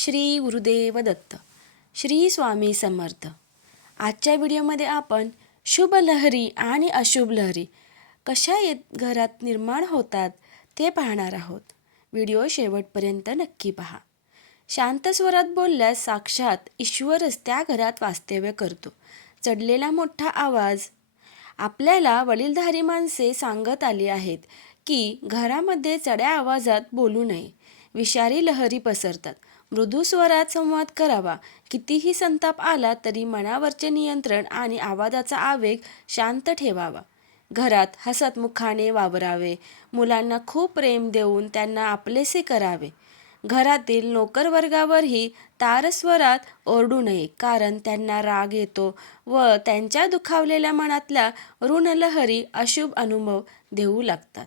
श्री गुरुदेव दत्त. श्री स्वामी समर्थ. आजच्या व्हिडिओमध्ये आपण शुभ लहरी आणि अशुभ लहरी कशा घरात निर्माण होतात ते पाहणार आहोत. व्हिडिओ शेवटपर्यंत नक्की पहा. शांत स्वरात बोलल्यास साक्षात ईश्वरच त्या घरात वास्तव्य करतो. चढलेला मोठा आवाज. आपल्याला वडीलधारी माणसे सांगत आली आहेत की घरामध्ये चढ्या आवाजात बोलू नये. विषारी लहरी पसरतात. मृदू स्वरात संवाद करावा. कितीही संताप आला तरी मनावरचे नियंत्रण आणि आवाजाचा आवेग शांत ठेवावा. घरात हसतमुखाने वावरावे. मुलांना खूप प्रेम देऊन त्यांना आपलेसे करावे. घरातील नोकरवर्गावरही तारस्वरात ओरडू नये, कारण त्यांना राग येतो व त्यांच्या दुखावलेल्या मनातल्या ऋणलहरी अशुभ अनुभव देऊ लागतात.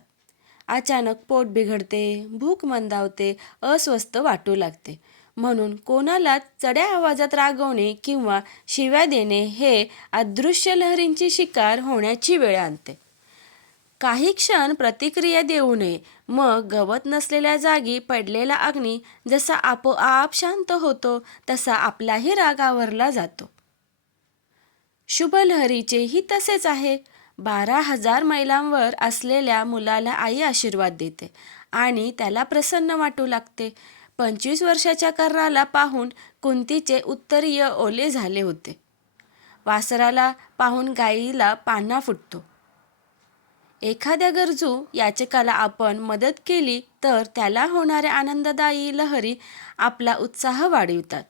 अचानक पोट बिघडते, भूक मंदावते, अस्वस्थ वाटू लागते. म्हणून कोणाला चढ्या आवाजात रागवणे किंवा शिव्या देणे हे अदृश्य लहरींची शिकार होण्याची वेळ आणते. काही क्षण प्रतिक्रिया देऊ नये. मग गवत नसलेल्या जागी पडलेला अग्नी जसा आपोआप शांत होतो तसा आपलाही राग आवरला जातो. शुभ लहरीचेही तसेच आहे. 12,000 मैलांवर असलेल्या मुलाला आई आशीर्वाद देते आणि त्याला प्रसन्न वाटू लागते. 25 वर्षाच्या कर्राला पाहून कुंतीचे उत्तरीय ओले झाले होते. वासराला पाहून गाईला पान्हा फुटतो. एखाद्या गरजू याचकाला आपण मदत केली तर त्याला होणाऱ्या आनंददायी लहरी आपला उत्साह वाढवितात.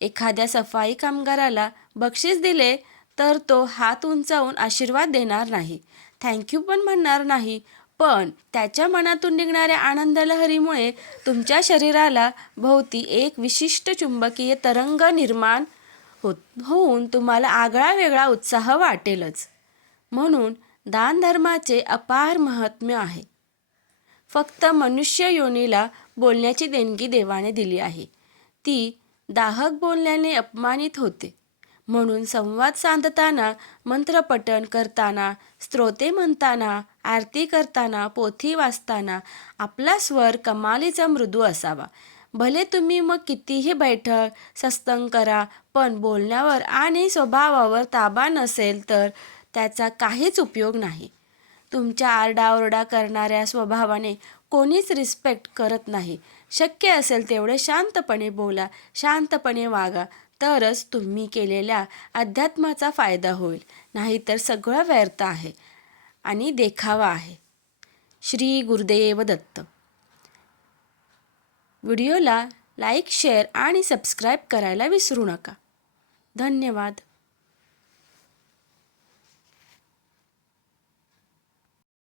एखाद्या सफाई कामगाराला बक्षीस दिले तर तो हात उंचावून आशीर्वाद देणार नाही, थँक्यू पण म्हणणार नाही, पण त्याच्या मनातून निघणाऱ्या आनंद लहरीमुळे तुमच्या शरीराला भोवती एक विशिष्ट चुंबकीय तरंग निर्माण होऊन तुम्हाला आगळा वेगळा उत्साह वाटेलच. म्हणून दानधर्माचे अपार महात्म्य आहे. फक्त मनुष्य योनीला बोलण्याची देणगी देवाने दिली आहे. ती दाहक बोलण्याने अपमानित होते. म्हणून संवाद साधताना, मंत्रपठण करताना, स्तोत्रे म्हणताना, आरती करताना, पोथी वाचताना आपला स्वर कमालीचा मृदू असावा. भले तुम्ही मग कितीही बैठक, सत्संग करा, पण बोलण्यावर आणि स्वभावावर ताबा नसेल तर त्याचा काहीच उपयोग नाही. तुमच्या आरडाओरडा करणाऱ्या स्वभावाने कोणीच रिस्पेक्ट करत नाही. शक्य असेल तेवढे शांतपणे बोला, शांतपणे वागा, तरच तुम्ही केलेल्या अध्यात्माचा फायदा होईल. नाहीतर सगळं व्यर्थ आहे आणि देखावा आहे. श्री गुरुदेव दत्त. व्हिडिओला लाईक, शेअर आणि सबस्क्राईब करायला विसरू नका. धन्यवाद.